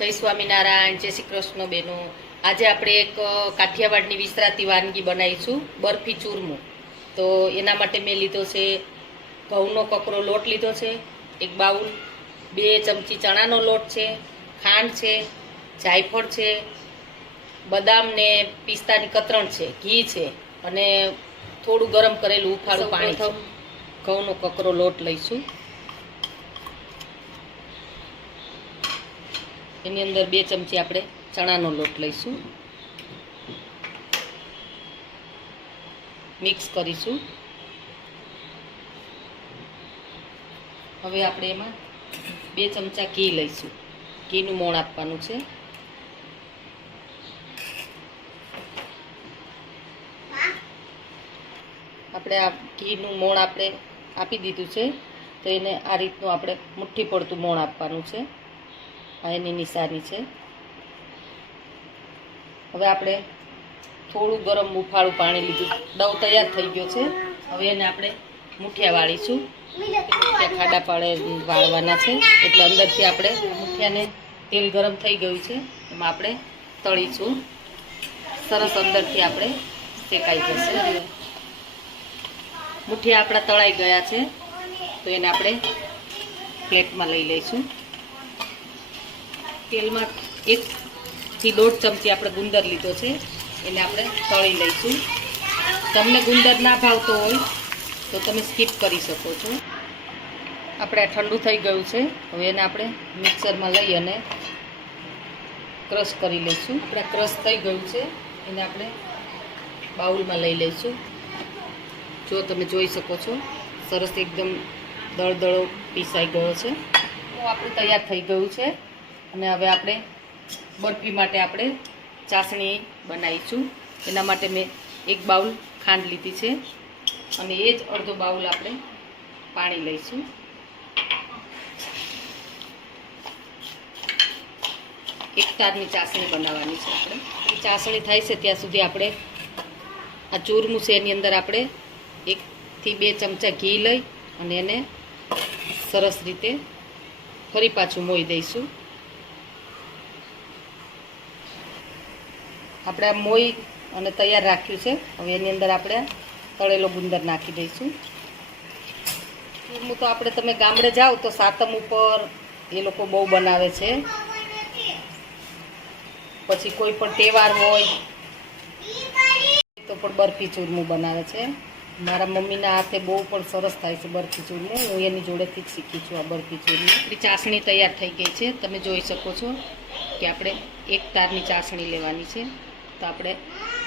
જય સ્વામિનારાયણ જય શ્રી કૃષ્ણ બેનો. આજે આપણે એક કાઠિયાવાડની વિસરાતી વાનગી બનાવીશું બરફી ચૂરમું. તો એના માટે મેં લીધો છે ઘઉંનો કકરો લોટ લીધો છે એક બાઉલ બે ચમચી ચણાનો લોટ છે ખાંડ છે જાયફળ છે બદામ ને પિસ્તાની કતરણ છે ઘી છે અને થોડું ગરમ કરેલું ઉફાળું પાણી ઘઉંનો કકરો લોટ લઈશું. એની અંદર બે ચમચી આપણે ચણાનો લોટ લઈશું. મિક્સ કરીશું. હવે આપણે એમાં બે ચમચા ઘી લઈશું. ઘીનું મોણ આપવાનું છે. આપણે આ ઘીનું મોણ આપણે આપી દીધું છે. તો એને આ રીતનું આપણે મુઠ્ઠી પડતું મોણ આપવાનું છે. આ એની નિશાની છે. હવે આપણે થોડું ગરમ ઉફાળું પાણી લીધું. દવ તૈયાર થઈ ગયો છે. હવે એને આપણે મુઠિયા વાળીશું. મુઠિયા ખાડા પાડે વાળવાના છે. એટલે અંદરથી આપણે મુઠિયાને તેલ ગરમ થઈ ગયું છે. એમાં આપણે તળીશું. સરસ અંદરથી આપણે શેકાઈ જશે. મુઠિયા આપણા તળાઈ ગયા છે. તો એને આપણે પ્લેટમાં લઈ લઈશું. તેલમાં એકથી દોઢ ચમચી આપણે ગુંદર લીધો છે. એને આપણે તળી લઈશું. તમને ગુંદર ના ભાવતો હોય તો તમે સ્કીપ કરી શકો છો. આપણે ઠંડુ થઈ ગયું છે. હવે એને આપણે મિક્સરમાં લઈ અને ક્રશ કરી લઈશું. આપણે ક્રશ થઈ ગયું છે. એને આપણે બાઉલમાં લઈ લઈશું. જો તમે જોઈ શકો છો, સરસ એકદમ દળદળો પીસાઈ ગયો છે. તો આપણું તૈયાર થઈ ગયું છે. અને હવે આપણે બરફી માટે આપણે ચાસણી બનાવીશું. એના માટે મેં એક બાઉલ ખાંડ લીધી છે અને એ જ અડધો બાઉલ આપણે પાણી લઈશું. એક તારની ચાસણી બનાવવાની છે આપણે. એ ચાસણી થાય છે ત્યાં સુધી આપણે આ ચૂરમું છે એની અંદર આપણે એકથી બે ચમચા ઘી લઈ અને એને સરસ રીતે ફરી પાછું મોઈ દઈશું. આપણે આ મોઈ અને તૈયાર રાખ્યું છે. હવે એની અંદર આપણે તળેલો ગુંદર નાખી દઈશું. ચૂરમું તો આપણે તમે ગામડે જાઓ તો સાતમ ઉપર એ લોકો બહુ બનાવે છે. પછી કોઈ પણ તહેવાર હોય, તો પણ બરફી ચૂરમું બનાવે છે. મારા મમ્મીના હાથે બહુ પણ સરસ થાય છે બરફી ચૂરમું. હું એની જોડેથી જ શીખી છું આ બરફી ચૂરમું. આપણી ચાસણી તૈયાર થઈ ગઈ છે. તમે જોઈ શકો છો કે આપણે એક તારની ચાસણી લેવાની છે. તો આપણે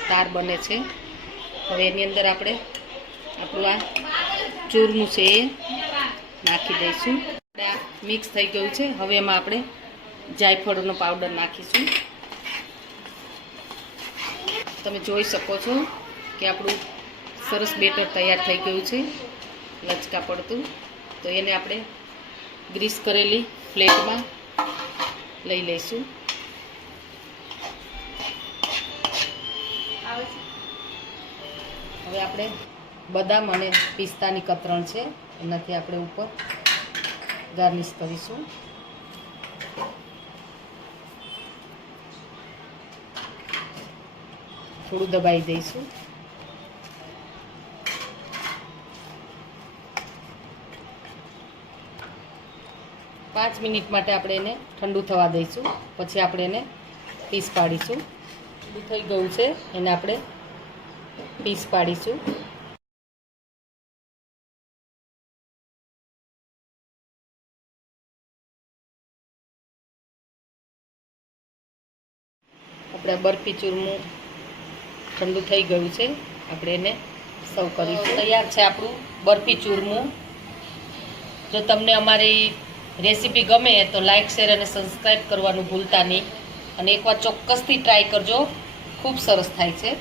તાર બને છે. હવે એની અંદર આપણે આપણું આ ચૂરમું છે એ નાખી દઈશું. આ મિક્સ થઈ ગયું છે. હવે એમાં આપણે જાયફળનો પાવડર નાખીશું. તમે જોઈ શકો છો કે આપણું સરસ બેટર તૈયાર થઈ ગયું છે. લચકા પડતું. તો એને આપણે ગ્રીસ કરેલી પ્લેટમાં લઈ લઈશું. હવે આપણે બદામ અને પિસ્તાની કતરણ છે, એનાથી આપણે ઉપર ગાર્નિશ કરીશું. થોડું દબાઈ દઈશું. પાંચ મિનિટ માટે આપણે એને ઠંડુ થવા દઈશું. પછી આપણે એને પીસ પાડીશું. ઠંડુ થઈ ગયું છે, એને આપણે પીસ પાડીશું. આપણે બરફી ચૂરમું ઠંડુ થઈ ગયું છે. આપણે એને સર્વ કરીશું. તૈયાર છે આપણું બરફી ચૂરમું. જો તમને અમારી રેસીપી ગમે તો લાઇક શેર અને સબસ્ક્રાઈબ કરવાનું ભૂલતા નહીં. અને એકવાર ચોક્કસથી ટ્રાય કરજો. ખૂબ સરસ થાય છે.